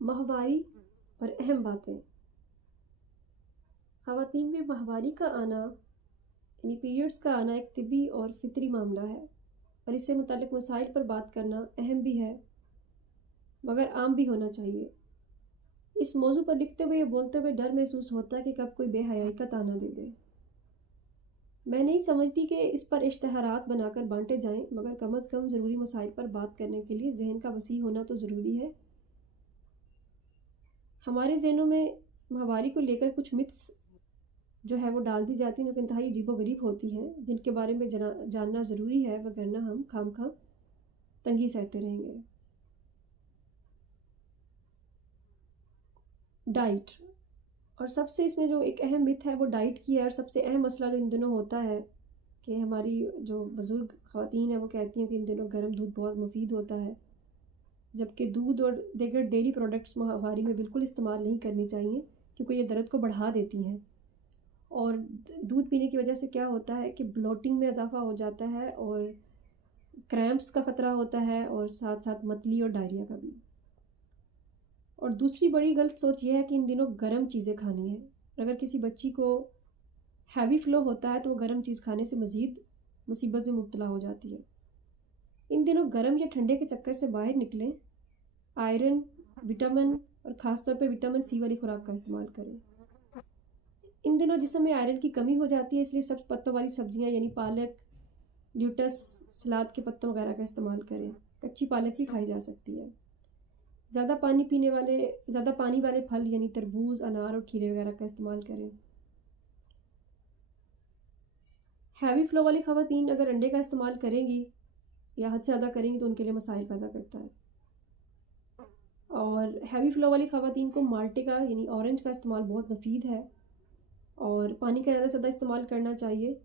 माहवारी और अहम बातें। ख़वातीन में माहवारी का आना यानी पीरियड्स का आना एक तिब्बी और फितरी मामला है और इससे मुताल्लिक़ मसाइल पर बात करना अहम भी है मगर आम भी होना चाहिए। इस मौजू पर लिखते हुए या बोलते हुए डर महसूस होता है कि कब कोई बेहयाई का ताना दे दे। मैं नहीं समझती कि इस पर इश्तहारात बनाकर बांटे जाएं, मगर कम अज़ कम ज़रूरी मसाइल पर बात करने के लिए जहन का वसी होना तो ज़रूरी है। हमारे जहनों में माहवारी को लेकर कुछ मिथ्स जो है वो डाल दी जाती हैं जो कि इंतहाई अजीबोगरीब होती हैं, जिनके बारे में जानना ज़रूरी है, वगरना हम खामखा तंगी सहते रहेंगे। डाइट, और सबसे इसमें जो एक अहम मिथ है वो डाइट की है। और सबसे अहम मसला जो इन दिनों होता है कि हमारी जो बुज़ुर्ग ख़वातीन हैं वो कहती हैं कि इन दिनों गर्म दूध बहुत मुफीद होता है, जबकि दूध और दीगर डेयरी प्रोडक्ट्स माहवारी में बिल्कुल इस्तेमाल नहीं करनी चाहिए क्योंकि ये दर्द को बढ़ा देती हैं। और दूध पीने की वजह से क्या होता है कि ब्लोटिंग में इजाफा हो जाता है और क्रैम्प्स का ख़तरा होता है और साथ साथ मतली और डायरिया का भी। और दूसरी बड़ी गलत सोच यह है कि इन दिनों गर्म चीज़ें खानी है। अगर किसी बच्ची को हैवी फ़्लो होता है तो वो गर्म चीज़ खाने से मज़ीद मुसीबत में मुब्तला हो जाती है। इन दिनों गर्म या ठंडे के चक्कर से बाहर निकलें। आयरन, विटामिन और ख़ास तौर पे विटामिन सी वाली खुराक का इस्तेमाल करें। इन दिनों जिस्म में आयरन की कमी हो जाती है, इसलिए सब पत्तों वाली सब्जियां यानी पालक, ल्यूटस, सलाद के पत्तों वगैरह का इस्तेमाल करें। कच्ची पालक भी खाई जा सकती है। ज़्यादा पानी वाले फल यानी तरबूज, अनार और खीरे वगैरह का इस्तेमाल करें। हैवी फ्लो वाली ख़वातीन अगर अंडे का इस्तेमाल करेंगी या हद से ज़्यादा करेंगी तो उनके लिए मसाइल पैदा करता है। और हैवी फ्लो वाली ख़वातीन को माल्टे का यानी ऑरेंज का इस्तेमाल बहुत मुफीद है और पानी का ज़्यादा से ज़्यादा इस्तेमाल करना चाहिए।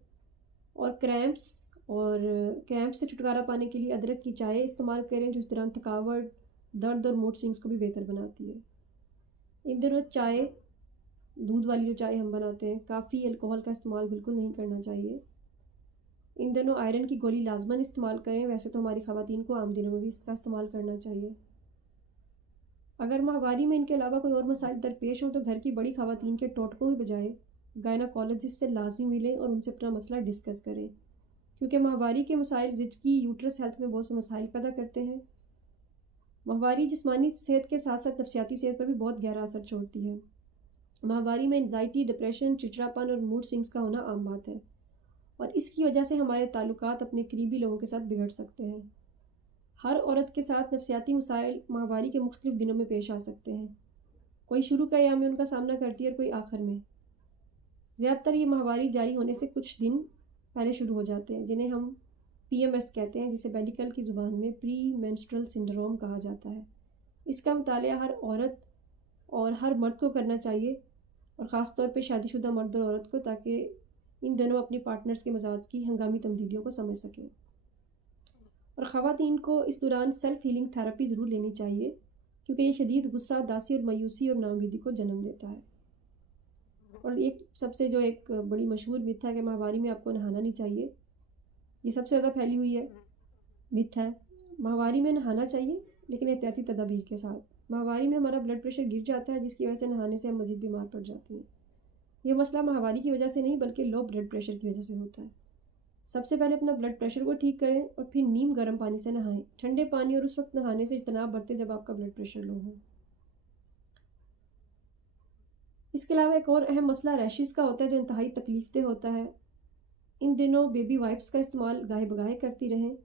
और क्रैम्प्स से छुटकारा पाने के लिए अदरक की चाय इस्तेमाल करें, जो इस दौरान थकावट, दर्द और मूड स्विंग्स को भी बेहतर बनाती है। इन दिनों चाय, दूध वाली जो चाय हम बनाते हैं, काफ़ी अल्कोहल का इस्तेमाल बिल्कुल नहीं करना चाहिए। इन दिनों आयरन की गोली लाजमन इस्तेमाल करें। वैसे तो हमारी ख़वातीन को आम दिनों में भी इसका इस्तेमाल करना चाहिए। अगर माहवारी में इनके अलावा कोई और मसाइल दरपेश हों तो घर की बड़ी ख़वातीन के टोटकों की बजाय गायनाकोलॉजिस्ट से लाजमी मिलें और उनसे अपना मसला डिस्कस करें, क्योंकि माहवारी के मसाइल ज़िचकी, यूट्रस हेल्थ में बहुत से मसाइल पैदा करते हैं। माहवारी जिस्मानी सेहत के साथ साथ नफसियाती सेहत पर भी बहुत गहरा असर छोड़ती है। माहवारी में एंजाइटी, डिप्रेशन, चिड़चिड़ापन और मूड स्विंग्स का होना आम बात है और इसकी वजह से हमारे ताल्लुकात अपने करीबी लोगों के साथ बिगड़ सकते हैं। हर औरत के साथ नफसियाती मसाइल माहवारी के मुख्तलिफ दिनों में पेश आ सकते हैं। कोई शुरू का अयाम में उनका सामना करती है और कोई आखिर में। ज़्यादातर ये माहवारी जारी होने से कुछ दिन पहले शुरू हो जाते हैं, जिन्हें हम PMS कहते हैं, जिसे मेडिकल की ज़ुबान में प्री मेंस्ट्रुअल सिंड्रोम कहा जाता है। इसका मुतालिया हर औरत और हर मर्द को करना चाहिए और ख़ास तौर पे शादीशुदा मर्द और औरत को, ताकि इन दोनों अपनी पार्टनर्स के मिजाज की हंगामी तब्दीलियों को समझ सकें। और ख़वातीन को इस दौरान सेल्फ हीलिंग थेरेपी ज़रूर लेनी चाहिए, क्योंकि ये शदीद गुस्सा, दासी और मायूसी और नाउमीदी को जन्म देता है। और एक सबसे जो एक बड़ी मशहूर मिथ है कि माहवारी में आपको नहाना नहीं चाहिए, ये सबसे ज़्यादा फैली हुई है मिथ है। माहवारी में नहाना चाहिए लेकिन एहतियाती तदाबीर के साथ। माहवारी में हमारा ब्लड प्रेशर गिर जाता है, जिसकी वजह से नहाने से हम मज़ीद बीमार पड़ जाते हैं। ये मसला माहवारी की वजह से नहीं बल्कि लो ब्लड प्रेशर की वजह से होता है। सबसे पहले अपना ब्लड प्रेशर को ठीक करें और फिर नीम गर्म पानी से नहाएं। ठंडे पानी और उस वक्त नहाने से इज्तनाब बरतें जब आपका ब्लड प्रेशर लो हो। इसके अलावा एक और अहम मसला रैशेज़ का होता है, जो इंतहाई तकलीफदेह होता है। इन दिनों बेबी वाइप्स का इस्तेमाल गाहे बगाहे करती रहें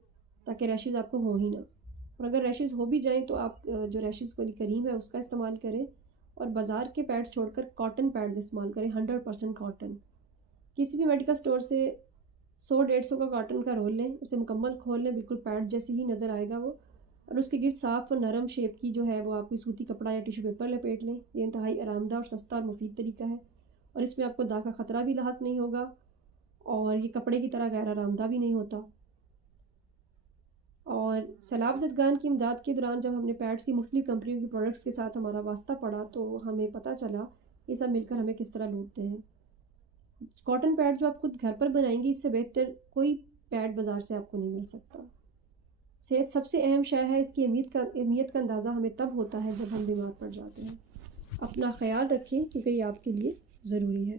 ताकि रैशेज़ आपको हो ही ना। और अगर रैशेज़ हो भी जाएं तो आप जो रैशेज़ वाली क्रीम है उसका इस्तेमाल करें और बाज़ार के पैड्स छोड़कर कॉटन पैड्स इस्तेमाल करें, 100% कॉटन। किसी भी मेडिकल स्टोर से 100-150 का कॉटन का रोल लें, उसे मुकम्मल खोल लें, बिल्कुल पैड जैसी ही नज़र आएगा वो। और उसके गिर्द साफ़ और नरम शेप की जो है वो आप कोई सूती कपड़ा या टिश्यू पेपर लपेट लें। ये इंतहाई आरामदा और सस्ता और मुफीद तरीका है और इसमें आपको दाग का ख़तरा भी लाहक नहीं होगा और ये कपड़े की तरह गैर आरामदा भी नहीं होता। और सैलाब ज़दगान की इमदाद के दौरान जब हमने पैड्स की मुख्तलिफ कंपनियों की प्रोडक्ट्स के साथ हमारा वास्ता पड़ा तो हमें पता चला ये सब मिलकर हमें किस तरह लूटते हैं। कॉटन पैड जो आप खुद घर पर बनाएंगी, इससे बेहतर कोई पैड बाज़ार से आपको नहीं मिल सकता। सेहत सबसे अहम शय है, इसकी अहमियत का अंदाज़ा हमें तब होता है जब हम बीमार पड़ जाते हैं। अपना ख्याल रखें क्योंकि ये आपके लिए ज़रूरी है।